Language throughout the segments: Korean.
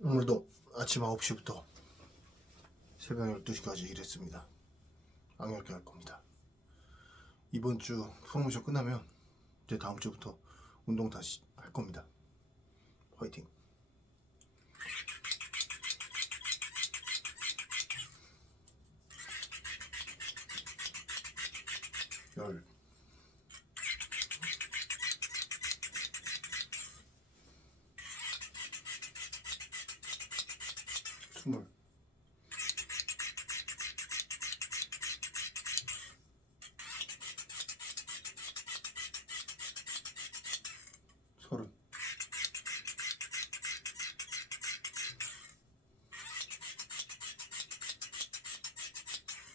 오늘도 아침 9시부터 새벽 12시까지 일했습니다. 악열게 할 겁니다. 이번 주 프로모션 끝나면 이제 다음 주부터 운동 다시 할 겁니다. 화이팅! 열 스물. 서른.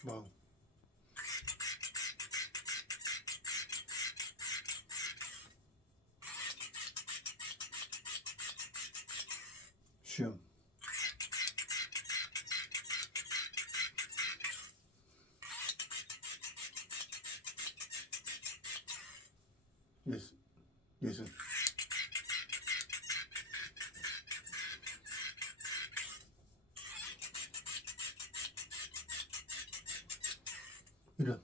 마흔. 쉬엄 예스 예순 이런.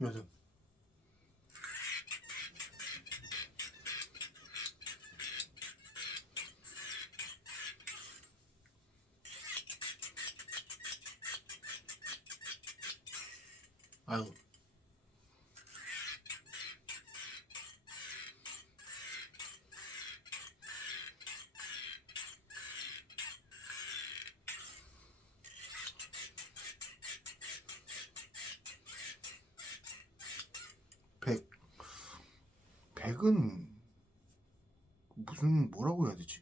여덟 아유 백 백은 무슨 뭐라고 해야 되지?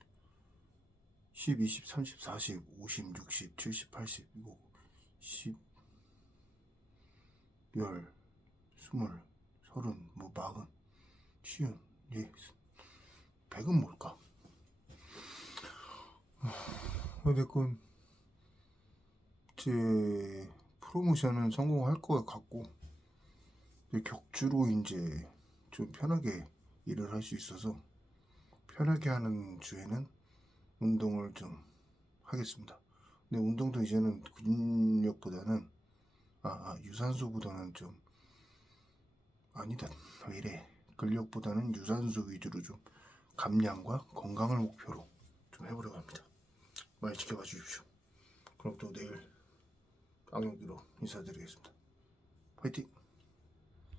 10, 20, 30, 40, 50, 60, 70, 80 이거 10 열, 스물, 서른, 뭐 마흔, 쉬운, 예, 백은 뭘까? 어쨌건 제 프로모션은 성공할 것 같고 격주로 이제 좀 편하게 일을 할 수 있어서 편하게 하는 주에는 운동을 좀 하겠습니다. 근데 운동도 이제는 근력보다는 아, 아, 유산소보다는 좀 아니다. 왜 이래. 근력보다는 유산소 위주로 좀 감량과 건강을 목표로 좀 해보려고 합니다. 많이 지켜봐 주십시오. 그럼 또 내일 악령기로 인사드리겠습니다. 화이팅